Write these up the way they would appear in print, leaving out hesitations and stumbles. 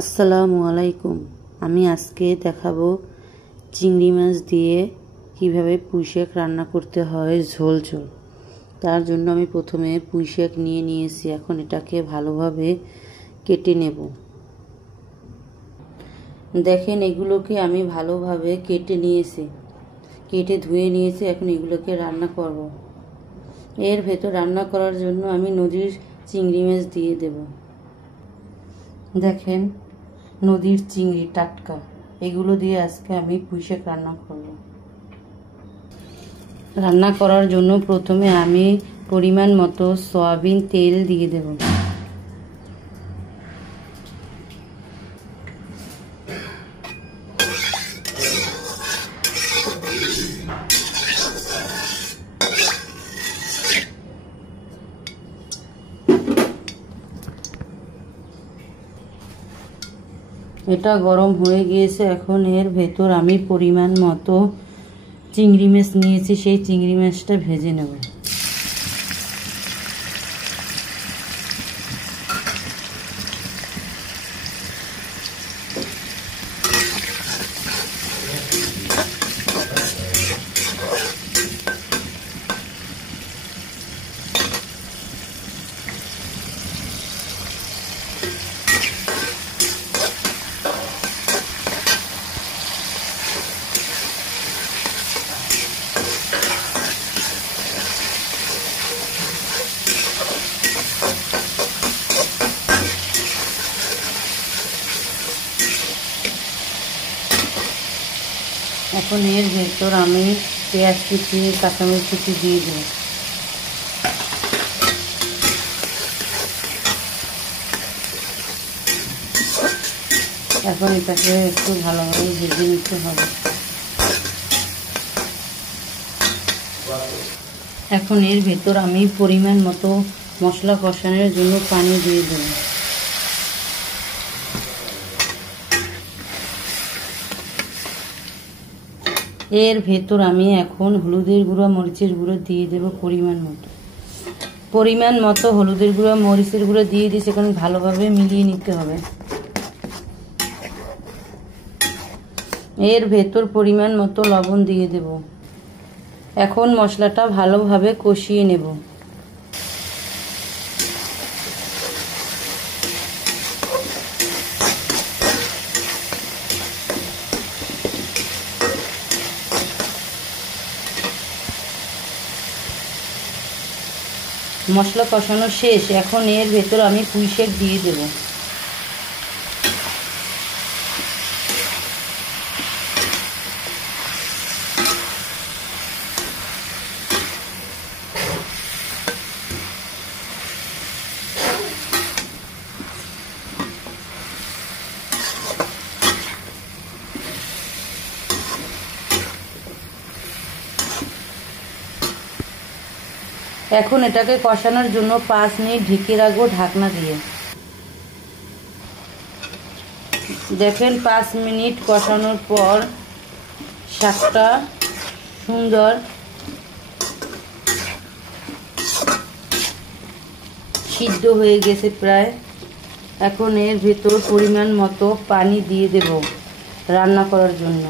আসসালামু আলাইকুম। আমি আজকে দেখাবো চিংড়ি মাছ দিয়ে কিভাবে পুঁইশাক রান্না করতে হয় ঝোল ঝোল। তার জন্য আমি প্রথমে পুঁইশাক নিয়েছি। এখন এটাকে ভালোভাবে কেটে নেব। দেখেন, এগুলোকে আমি ভালোভাবে কেটে ধুয়ে নিয়েছি। এখন এগুলোকে রান্না করব। এর ভেতর রান্না করার জন্য আমি নদীর চিংড়ি মাছ দিয়ে দেব। দেখেন, নদীর চিংড়ি টাটকা, এগুলো দিয়ে আজকে আমি পুঁইশাক রান্না করব। রান্না করার জন্য প্রথমে আমি পরিমাণ মতো সয়াবিন তেল দিয়ে দেব। এটা গরম হয়ে গিয়েছে। এখন এর ভেতর আমি পরিমাণ মতো চিংড়ি মাছ নিয়েছি, সেই চিংড়ি মাছটা ভেজে নেব। এখন এর ভেতর আমি পেঁয়াজ কুচি, কাঁচামরিচ কুচি দিয়ে দেব। এখন এটাকে একটু ভালোভাবে ভেজে নিতে হবে। এখন এর ভেতর আমি পরিমাণ মতো মশলা কষানোর জন্য পানি দিয়ে দেব। এর ভেতর আমি এখন হলুদের গুঁড়ো, মরিচের গুঁড়ো দিয়ে দেব পরিমাণ মতো হলুদের গুঁড়ো, মরিচের গুঁড়ো দিয়ে দিয়েছি। এখন ভালোভাবে মিলিয়ে নিতে হবে। এর ভেতর পরিমাণ মতো লবণ দিয়ে দেব। এখন মশলাটা ভালোভাবে কষিয়ে নেব। মশলা কষানো শেষ। এখন এর ভেতর আমি পুঁইশাক দিয়ে দেব। এখন এটাকে কষানোর জন্য 5 মিনিট ঢেকে রাখবো ঢাকনা দিয়ে। দেখেন, 5 মিনিট কষানোর পর শাকটা সুন্দর সিদ্ধ হয়ে গেছে প্রায়। এখন এর ভেতর পরিমাণ মতো পানি দিয়ে দেব রান্না করার জন্য।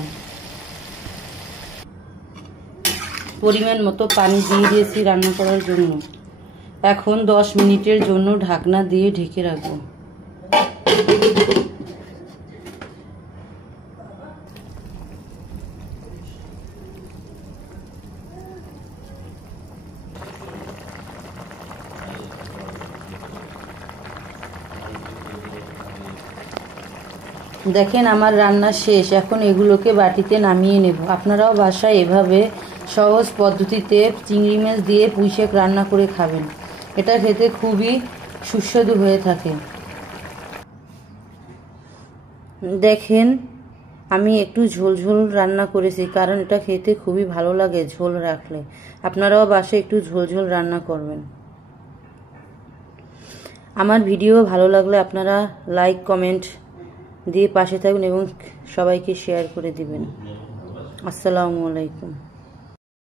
পরিমাণ মতো পানি দিয়ে দিয়েছি রান্না করার জন্য। এখন 10 মিনিটের জন্য ঢাকনা দিয়ে ঢেকে রাখবো। দেখেন, আমার রান্না শেষ। এখন এগুলোকে বাটিতে নামিয়ে নেব। আপনারাও বাসায় এভাবে সহজ পদ্ধতিতে চিংড়ি মাছ দিয়ে পুঁইশাক রান্না করে খাবেন। এটা খেতে খুবই সুস্বাদু হয়ে থাকে। দেখেন, আমি একটু ঝোল ঝোল রান্না করেছি, কারণ এটা খেতে খুবই ভালো লাগে ঝোল রাখলে। আপনারাও বাসায় একটু ঝোল ঝোল রান্না করবেন। আমার ভিডিও ভালো লাগলে আপনারা লাইক, কমেন্ট দিয়ে পাশে থাকবেন এবং সবাইকে শেয়ার করে দিবেন। আসসালামু আলাইকুম।